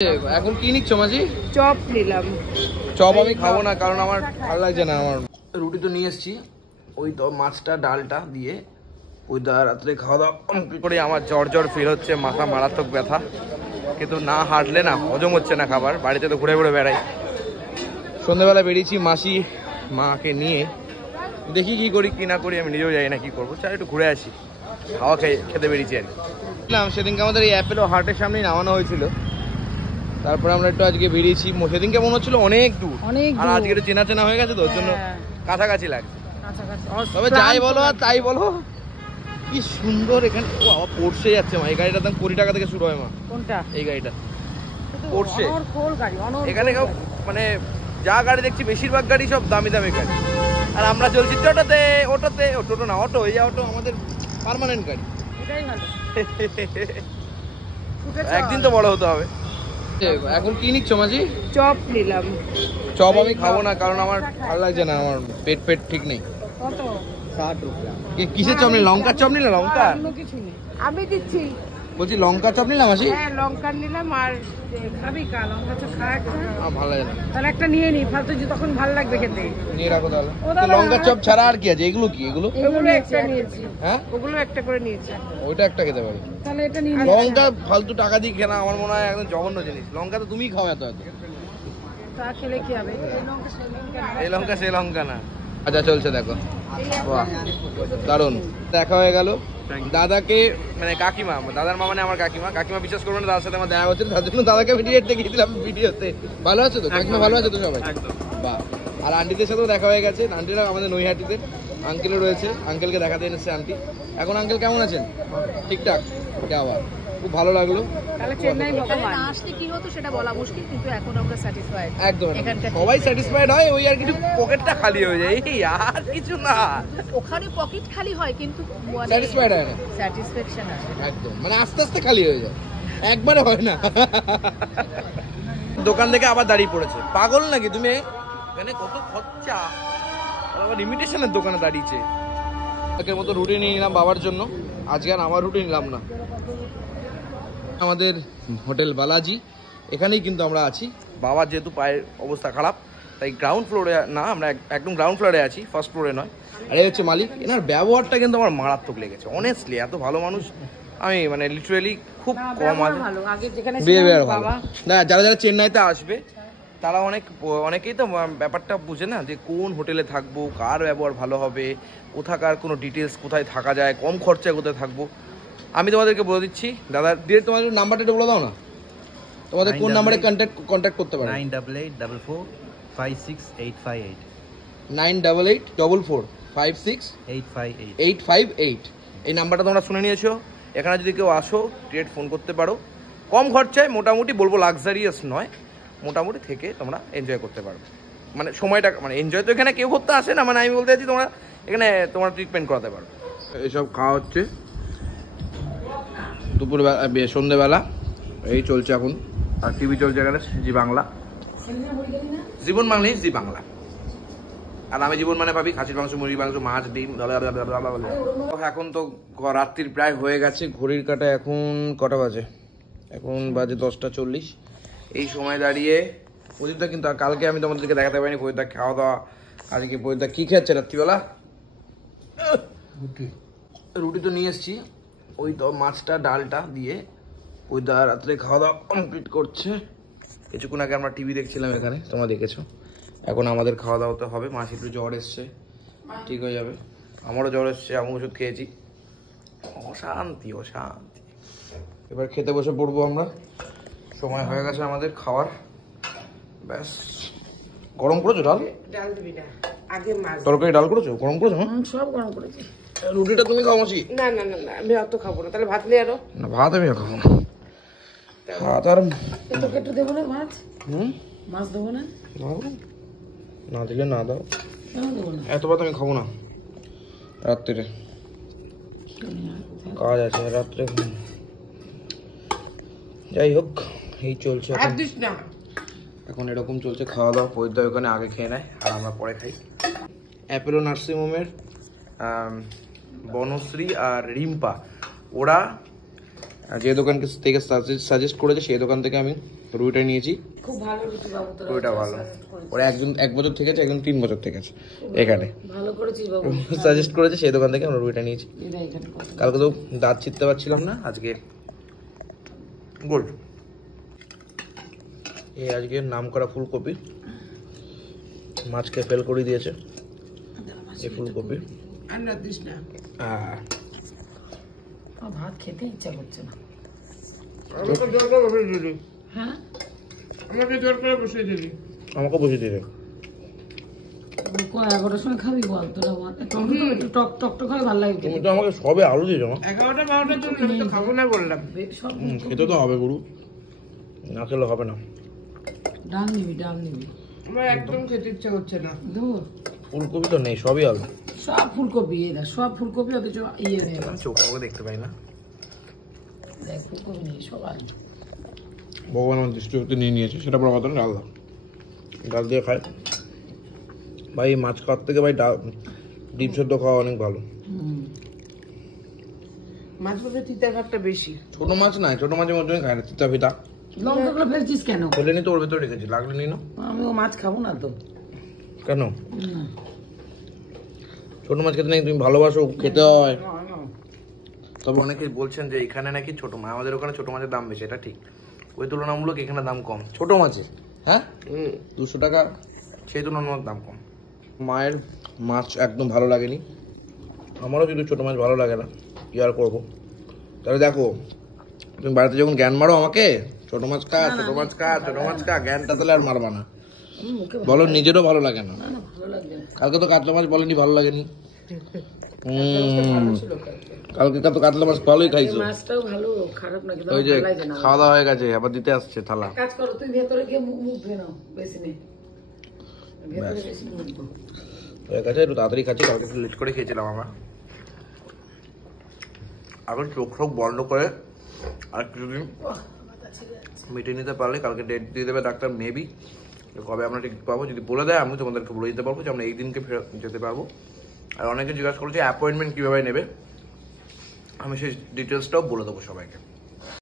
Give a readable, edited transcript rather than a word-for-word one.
এখন কি নিচ্ছ মাঝি? চপ নিলাম। চপ আমি খাবো না, কারণ আমার ভালো লাগছে না। আমার রুটি তো নিয়ে এসেছি, ওই তো মাছটা ডালটা দিয়ে ওই রাত্রে খাওয়া দাওয়া কমপ্লিট করে আমার জ্বর ফিল হচ্ছে, মাথা মারাত্মক ব্যথা, কিন্তু না হাঁটলে না হজম হচ্ছে না খাবার। বাড়িতে তো ঘুরে ঘুরে বেড়াই। সন্ধ্যেবেলা বেরিয়েছি মাকে নিয়ে, দেখি কি করি কি না করি, আমি নিজেও জানি না কি করবো। চাই একটু ঘুরে আসি, খাওয়া খেতে বেরিয়েছি আর কি। সেদিনকে আমাদের এই অ্যাপেলো হার্টের সামনেই নামানো হয়েছিল, তারপরে আমরা একটু আজকে বেরিয়েছি। সেদিনকে মনে হচ্ছিল অনেক দূর, আর আজকে একটু চেনা হয়ে গেছে তো, ওর জন্য কাছাকাছি লাগছে। তবে যাই বলো আর তাই বলো, কি সুন্দর এখানে। ও আবার পড়ছে যাচ্ছে মা, এই গাড়িটার দাম 20 টাকা থেকে শুরু হয় মা। কোনটা? এই গাড়িটা পড়ছে। এখানে মানে যা গাড়ি দেখছি বেশিরভাগ গাড়ি সব দামি দামি গাড়ি, আর আমরা চলছি টোটোতে। টোটো না, অটো। এই অটো আমাদের পার্মানেন্ট গাড়ি। একদিন তো বড় হতে হবে। এখন কি নিচ্ছ মাঝি? চপ নিলাম। চপ আমি খাবো না, কারণ আমার ভালো লাগছে না। আমার পেট ঠিক নেই। কত? 60 টাকা। কিসের চপ নিলে? লঙ্কার চপ নিলে? লঙ্কা কিছু নেই, আমি দিচ্ছি। বলছি লঙ্কা চপ নিলাম মাঝি। হ্যাঁ লঙ্কা নিলাম। আর খাবি কা লঙ্কা চপ খাওয়া? ভালো লাগে না, তাহলে একটা নিয়ে নি, ফালতু তখন ভালো লাগবে খেতে। নিয়ে রাখো তাহলে। লঙ্কা চপ ছাড়া আর কি আছে? এগুলো কি? এগুলো একটা নিয়েছি। হ্যাঁ, ওগুলো একটা করে নিয়েছি। ওইটা একটা খেতে পারি। তাহলে এটা নিয়ে লঙ্কা ফালতু টাকা দিয়ে কেনা আমার মনে হয় একদম জঘন্য জিনিস। লঙ্কা তো তুমিই খাও এত। তা খেলে কি হবে? এই লঙ্কা সেই লঙ্কা না। আচ্ছা চলছে, দেখো বাহ দারুন। দেখা হয়ে গেল দাদাকে, মানে কাকিমা, দাদার মা মানে আমার কাকিমা বিশ্বাস করবে না, দাদার সাথে আমার দেখা হচ্ছে, তার জন্য দাদাকে ভিডিওতে গিয়েছিলাম। ভিডিওতে ভালো আছে তো কাকিমা? ভালো আছে তো সবাই? বাহ। আর আন্টিদের সাথেও দেখা হয়ে গেছে। আন্টিরা আমাদের নৈহাটিতে, আঙ্কেলও রয়েছে, আঙ্কেলকে দেখাতে এনেছে আন্টি। এখন আঙ্কেল কেমন আছেন? ঠিকঠাক? আবার খুব ভালো লাগলো। আসলে কি হতো সেটা বলা মুশকিল, কিন্তু এখন আমরা স্যাটিসফাইড। একদম সবাই স্যাটিসফাইড হয়, ওই আর কিছু পকেটটা খালি হয়ে যায়, এই আর কিছু না। ওখানে পকেট খালি হয় কিন্তু স্যাটিসফাইড হয় না, স্যাটিসফ্যাকশন আসে একদম। মানে আস্তে আস্তে খালি হয়ে যায়, একবারে হয় না। দোকান থেকে আবার দাঁড়িয়ে পড়েছে। পাগল নাকি তুমি? এখানে কত খরচা, আবার ইমিটেশনের দোকানে দাঁড়িয়েছে। আগের মতো রুটি নিয়ে নিলাম বাবার জন্য, আজকে আর আমার রুটি নিলাম না। আমাদের হোটেল বালাজি, এখানেই কিন্তু আমরা আছি। বাবার যেহেতু পায়ের অবস্থা খারাপ, তাই গ্রাউন্ড ফ্লোরে না, আমরা একদম গ্রাউন্ড ফ্লোরে আছি, ফার্স্ট ফ্লোরে নয়। আর এই হচ্ছে মালিক। এনার ব্যবহারটা কিন্তু আমার মারাত্মক লেগেছে, অনেস্টলি। এত ভালো মানুষ আমি মানে লিটারেলি খুব কম আছে। বিহেভিয়ার ভালো। না, যারা চেন্নাইতে আসবে তারা অনেকেই তো ব্যাপারটা বুঝে না, যে কোন হোটেলে থাকবো, কার ব্যবহার ভালো হবে, কোথাকার কোনো ডিটেলস, কোথায় থাকা যায়, কম খরচায় কোথায় থাকবো। আমি তোমাদেরকে বলে দিচ্ছি। দাদা দিয়ে তোমাদের নাম্বারটা একটু বলে দাও না, তোমাদের কোন নাম্বারে কন্ট্যাক্ট করতে পারো? 9884468858 9844468858 এই নাম্বারটা তোমরা শুনে নিয়েছো। এখানে যদি কেউ আসো ডিরেক্ট ফোন করতে পারো। কম খরচায়, মোটামুটি বলবো লাক্সারিয়াস নয়, মোটামুটি থেকে তোমরা এনজয় করতে পারবে। মানে সময়টা, মানে এনজয় তো এখানে কেউ করতে আসে না, মানে আমি বলতে চাইছি তোমরা এখানে তোমরা ট্রিটমেন্ট করাতে পারো। এসব খাওয়া হচ্ছে দুপুরবেলা, সন্ধ্যেবেলা এই চলছে এখন। আর টিভি চলছে এখানে জি বাংলা, জীবন বাংলা, জি বাংলা। আর আমি জীবন মানে ভাবি খাসির মাংস, মুরগির মাংস, মাছ, ডিম। এখন তো রাত্রির প্রায় হয়ে গেছে, ঘড়ির কাটা এখন কটা বাজে? এখন বাজে 10:40। এই সময় দাঁড়িয়ে প্রদীপদা কিন্তু, কালকে আমি তোমাদেরকে দেখাতে পারিনি প্রদীপদা খাওয়া দাওয়া। আজকে প্রদীপদা কি খেয়েছে রাত্রিবেলা? রুটি তো নিয়ে এসছি, ওই তো মাছটা ডালটা দিয়ে ওই রাত্রে খাওয়া দাওয়া কমপ্লিট করছে। কিছুক্ষণ আগে আমরা টিভি দেখছিলাম এখানে, তোমরা দেখেছো। এখন আমাদের খাওয়া দাওয়াতে হবে। মাছ একটু জ্বর এসছে, ঠিক হয়ে যাবে। আমারও জ্বর এসছে, আমি ওষুধ খেয়েছি। অশান্তি। এবার খেতে বসে পড়বো আমরা, সময় হয়ে গেছে আমাদের খাওয়ার। ব্যাস। গরম করেছো ডাল? ডাল দিবি না, আগে মাছ। তরকারি ডাল করেছো? গরম করেছো? সব গরম করেছি। রুটিটা তুমি খাও মাসি? না, আমি অত খাবো না। তাহলে ভাত নিয়ে আরো। না, ভাত আমি খাবো না। ভাত আর একটু দেবো না মাছ? মাছ দেবো না? না দিলে না দাও। এত ভাত আমি খাবো না রাত্রে, কাজ আছে রাত্রে। যাই হোক, এই চলছে এখন এরকম চলছে খাওয়া দাওয়া। পরিদা ওখানে আগে খেয়ে নেয় আর আমরা পরে খাই। অ্যাপেলো নার্সিংহোমের বনশ্রী আর রিম্পা, ওরা আর যে দোকান থেকে সাজেস্ট করেছে সেই দোকান থেকে আমি রুটিটা নিয়েছি। খুব ভালো রুটি বাবু, তোরা রুটিটা ভালো। ওরা একজন 1 বছর থেকে আছে, একজন 3 বছর থেকে আছে এখানে। ভালো করেছিস বাবু, সাজেস্ট করেছে সেই দোকান থেকে আমরা রুটিটা নিয়েছি। এটা এখানে কত? কালকে তো দাঁত ছিটতে পারছিলাম না, আজকে গোল্ড। এই আজকে নাম করা ফুলকপি মাছকে ফেল করে দিয়েছে। এই ফুলকপি আর না দিস না, আমার ভাত খেতে ইচ্ছা করছে না। হ্যাঁ আমাকে বসে দিয়ে দে। 11টার সময় খাবি বল তোরা? টমেটো একটু টক টক টক হয়, ভালো লাগে। তুমি তো আমাকে সবে আলু দিয়েছো না। 11টা 12টার জন্য আমি তো খাবো না বললাম। সব খেতে তো হবে গুরু, না খেলে হবে না। ডাল নিবি, ডাল নিবি। আমার একদম খেতে ইচ্ছা করছে না। দূর ফুলকপি তো নেই, সবই আলু। সব ফুলকপি, এরা সব ফুলকপি, অথচ ইয়ে নেই। চোখটাকে দেখতে পাই না। দেখ ফুলকপি নেই, সব আলু। ভগবান আমার দৃষ্টিশক্তি নিয়ে নিয়েছে, সেটা বড় কথা না। ডাল দাও, ডাল দিয়ে খায় ভাই। মাছ খাওয়ার থেকে ভাই ডাল ডিম সেদ্ধ খাওয়া অনেক ভালো। মাছ বলতে তিতার ভাগটা বেশি। ছোট মাছ নাই, ছোট মাছের মধ্যে খায় না, তিতা ফিতা। লঙ্কাগুলো ফেলছিস কেন? ফেলে নি তো, ওর ভেতরে রেখেছি, লাগলে নি না। আমি ও মাছ খাবো না তো। কেন? না। ছোট মাছ খেতে নাকি তুমি ভালোবাসো, খেতে হয়। তবে অনেকে বলছেন যে এখানে নাকি ছোট মাছ, আমাদের ওখানে ছোট মাছের দাম বেশি, এটা ঠিক। ওই তুলনামূলক এখানে দাম কম ছোট মাছের। হ্যাঁ 200 টাকা, সেই তুলনামূলক দাম কম। মায়ের মাছ একদম ভালো লাগেনি, আমারও যদি ছোট মাছ ভালো লাগে না, কি আর করবো। তাহলে দেখো, তুমি বাড়িতে যখন জ্ঞান মারো আমাকে, ছোট মাছ খা, ছোট মাছ খা, ছোট মাছ খা, জ্ঞানটা তাহলে আর মারবা না। বলো নিজেরও ভালো লাগে না। ভালো লাগবে না। কালকে তো কাতলা মাছ বলেনি ভালো লাগেনি। কালকে তো কাতলা মাছ ভালোই খাইছো। মাছটাও ভালো, খারাপ না, কিন্তু ওই যে ভালো লাগে না। খাওয়া দাওয়া হয়ে গেছে, আবার দিতে আসছে থালা। কাজ করো, তুই ভেতরে গিয়ে মুখ ধুয়ে নাও, বেশি নেই ভেতরে, বেশি মুখ ধো। হয়ে গেছে, একটু তাড়াতাড়ি খাচ্ছি, কালকে একটু লেট করে খেয়েছিলাম আমরা। এখন চোখ ঠোক বন্ধ করে আর কিছুদিন মিটিয়ে নিতে পারলে কালকে ডেট দিয়ে দেবে ডাক্তার। মেবি কবে আমরা টিকিট পাবো যদি বলে দেয়, আমি তোমাদেরকে বলে দিতে পারবো যে আমরা এই দিনকে ফেরত যেতে পারবো। আর অনেকে জিজ্ঞাসা করছে অ্যাপয়েন্টমেন্ট কীভাবে নেবে, আমি সেই ডিটেলসটাও বলে দেবো সবাইকে।